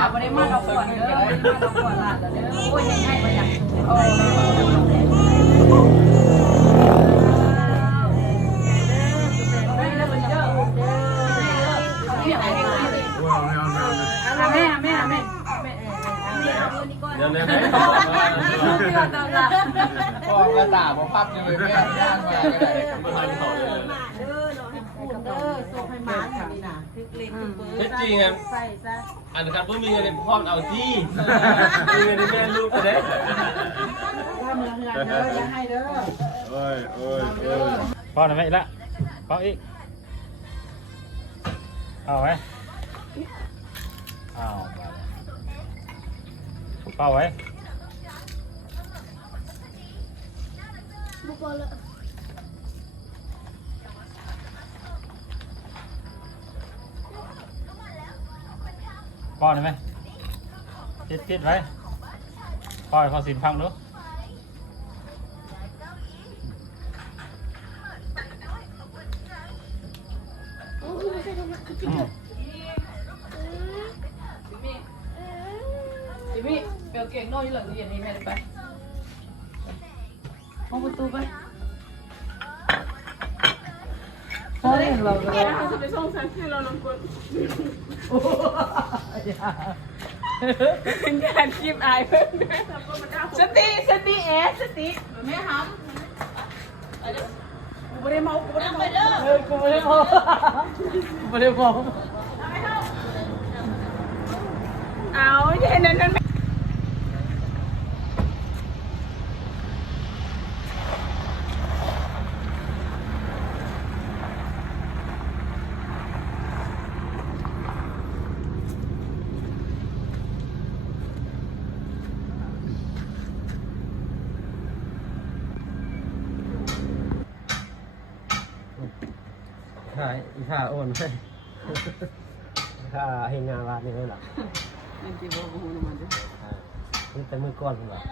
ค่ะบ่ได้มาเอาขวดเด้อบ่ได้มาเอาขวดละเด้อโอ้ยง่ายๆบ่อยากโอ้ยแม่แม่แม่เดี๋ยวเลยไหมพ่อกระตาผมพับอยู่แม่ย่างมาก็ได้มาทานเขาเลย เด้อส่งให้หมาอย่างนี้นะพริกเล็กพริกเบอร์เท็จจริงอะใส่ซะอันนะครับเพิ่งมีเงินในพ่อเอาที่มีเงินในแม่ลูกไปได้ถ้าเมืองเงินเด้ออย่าให้เด้อเอ้ยเอ้ยเอ้ยป้อนหน่อยไหมอีกละป้อนอีกเอาไว้เอาไปเป้าไว้ ป้อนได้ไหมติดติดไว้ป้อนให้พอสินพังดูจิมี่เบลเก่งนอกอยู่หลังเรียนนี่แม่ไปห้องประตูไป เขาเล่นเราเลยเขาจะไปส่งฉันคือเราลงกดการคลิปอายเพิ่มสติสติเอสติแม่หำกูไม่ได้เมากูไม่ได้เมาเออกูไม่ได้เมากูไม่ได้เมาเอาเย็นนั้น ถ่ายอีถ่าโอนให้ถ่าเฮงงานร้านนี้เลยหรอมันกี่โมงกูมันจะนี่แต่มือก้อนผมหรอเ